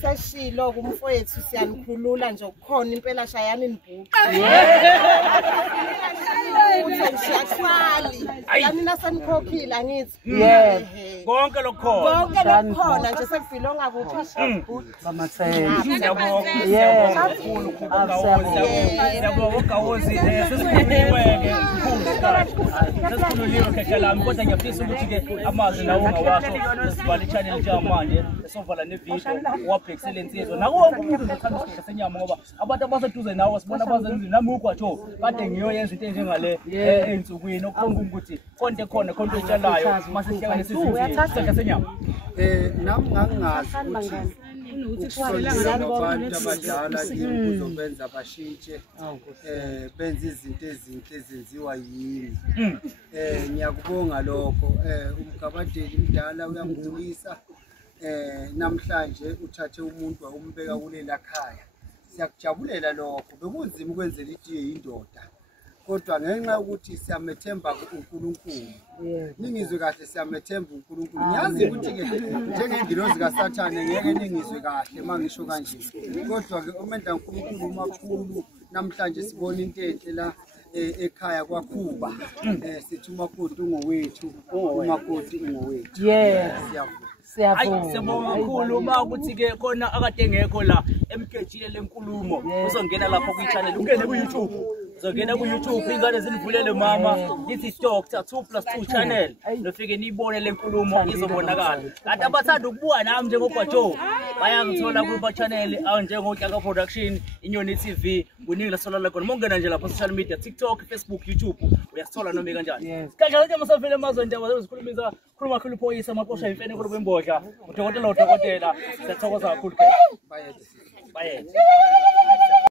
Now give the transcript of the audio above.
Seshilo kumfowethu siyanikhulula nje ukukhona impela shayani inibhuqa. Uthengishaqali. Yani nasenikhokhile angithi. Yebo. Konke lokukhona. Konke lokukhona nje sekufile ongakuphi bamathemba. Siyabonga. Yebo. Kakhulu siyabonga uGawozi sesikhululiwe-ke sesikhululiwe khekhelami kodwa ngiyafisa ukuthi-ke amazwi lawo ungawasho sesivala i-channel njengamanje esovala nevideo owabhekisele insizwa naku wonke umuntu uzothanda isigega senyama ngoba abantu abaseduze nawe sibona abazenzile nami ugwatsho kade ngiyoyenza into enjengale ey'nsukwini okukhomba ukuthi konke khona khonto oyitshalayo mase sihlanganisa isigega senyama. Nami ngangingazi ukuthi ukusondela abantu abadala kuzobenza bashintshe benze izinto ezinhle ezenziwa yini. Ngiyakubonga lokho. Umgabadeli mdala uyangijulisa namhlanje uthathe umuntu wakumbeka kulela khaya. Siyakujabulela lokho. Bekunzima ukwenzela itiye yindoda. Kodwa ngenxa yokuthi siyamethemba uNkulunkulu. Ningizwe kahle siyamethemba uNkulunkulu. Ngiyazi ukuthi-ke njengengilozi kaSathane ngeke ningizwe kahle mangisho kanje. Kodwa-ke omenda uNkulunkulu umakhulu namhlanje sibona into enhle la ekhaya kwaKhuba. Sithi umakoti ungowethu, umakoti ungowethu. Siyabonga. Siyabonga kakhulu uma ukuthi-ke khona akade engekho la emgejile lenkulumo uzongena lapha kwi-channel ungene ku-YouTube. Uzongena ku-YouTube ingane zinivulele mama lithi Dr. 2+2 channel nofike niyibone le nkulumo izobonakala. Kanti abathanda ukubuka nami njengogwatsho bayangithola kuma-channel anjengoTyaka Production, Inyoni TV, kuningi la sola khona. Mongena nje lapha social media TikTok, Facebook, YouTube uyasithola noma kanjani. Kanjalo nje masavele amazwe ndaba zezikhulumisa khuluma khulu iphoyisa amaqosha imfene kulo bembodla udokotela siyathokoza kakhulu ke. Bayethe.